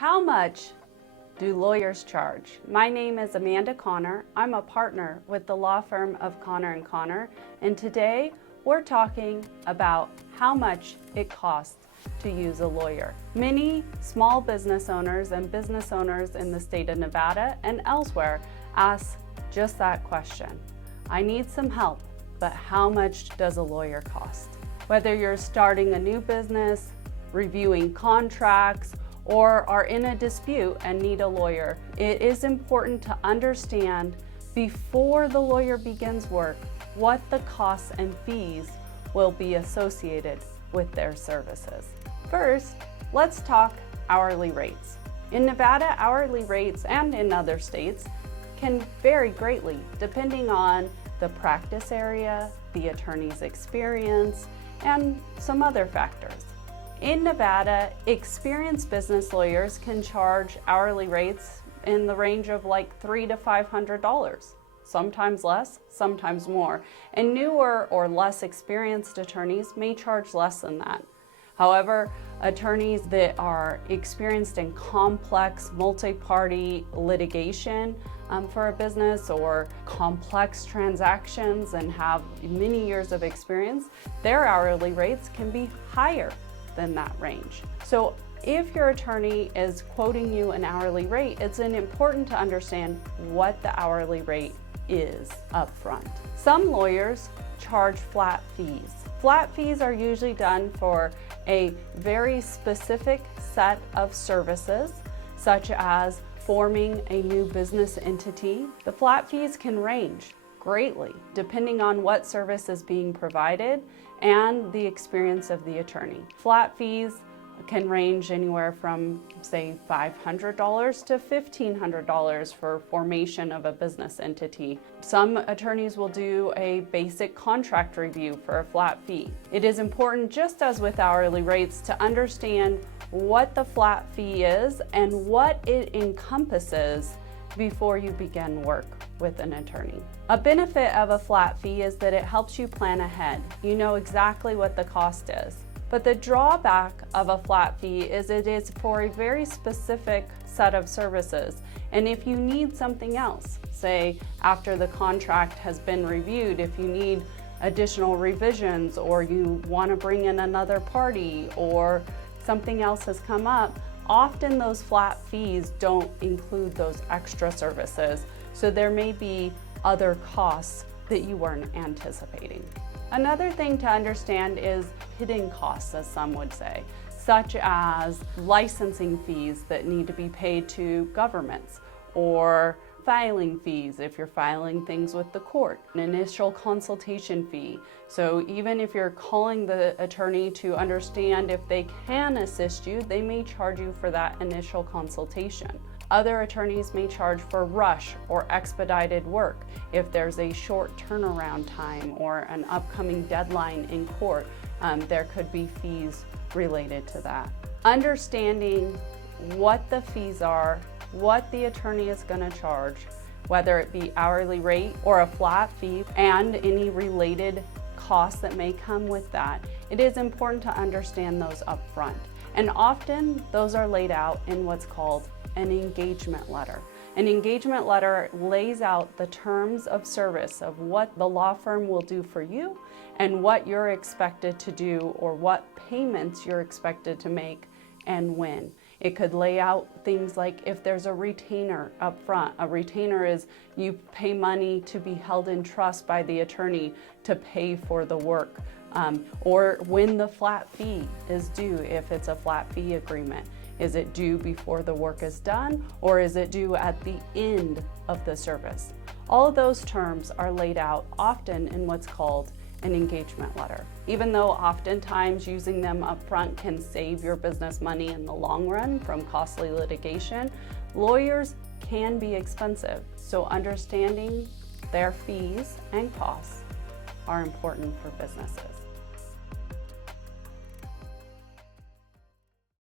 How much do lawyers charge? My name is Amanda Connor. I'm a partner with the law firm of Connor & Connor, and today we're talking about how much it costs to use a lawyer. Many small business owners and business owners in the state of Nevada and elsewhere ask just that question. I need some help, but how much does a lawyer cost? Whether you're starting a new business, reviewing contracts, or are in a dispute and need a lawyer, it is important to understand before the lawyer begins work what the costs and fees will be associated with their services. First, let's talk hourly rates. In Nevada, hourly rates, and in other states, can vary greatly depending on the practice area, the attorney's experience, and some other factors. In Nevada, experienced business lawyers can charge hourly rates in the range of like $300 to $500, sometimes less, sometimes more. And newer or less experienced attorneys may charge less than that. However, attorneys that are experienced in complex multi-party litigation for a business or complex transactions and have many years of experience, their hourly rates can be higher than that range. So if your attorney is quoting you an hourly rate, it's important to understand what the hourly rate is up front. Some lawyers charge flat fees. Flat fees are usually done for a very specific set of services, such as forming a new business entity. The flat fees can range greatly depending on what service is being provided and the experience of the attorney. Flat fees can range anywhere from, say, $500 to $1,500 for formation of a business entity. Some attorneys will do a basic contract review for a flat fee. It is important, just as with hourly rates, to understand what the flat fee is and what it encompasses before you begin work with an attorney. A benefit of a flat fee is that it helps you plan ahead. You know exactly what the cost is. But the drawback of a flat fee is it is for a very specific set of services. And if you need something else, say after the contract has been reviewed, if you need additional revisions or you want to bring in another party or something else has come up, often those flat fees don't include those extra services. So there may be other costs that you weren't anticipating. Another thing to understand is hidden costs, as some would say, such as licensing fees that need to be paid to governments, or filing fees if you're filing things with the court, an initial consultation fee. So even if you're calling the attorney to understand if they can assist you, they may charge you for that initial consultation. Other attorneys may charge for rush or expedited work if there's a short turnaround time or an upcoming deadline in court. There could be fees related to that. Understanding what the fees are, what the attorney is going to charge, whether it be hourly rate or a flat fee, and any related costs that may come with that, it is important to understand those up front. And often those are laid out in what's called an engagement letter. An engagement letter lays out the terms of service of what the law firm will do for you and what you're expected to do or what payments you're expected to make and when. It could lay out things like if there's a retainer up front. A retainer is you pay money to be held in trust by the attorney to pay for the work, or when the flat fee is due if it's a flat fee agreement. Is it due before the work is done, or is it due at the end of the service? All of those terms are laid out often in what's called an engagement letter. Even though oftentimes using them up front can save your business money in the long run from costly litigation, lawyers can be expensive. So understanding their fees and costs are important for businesses.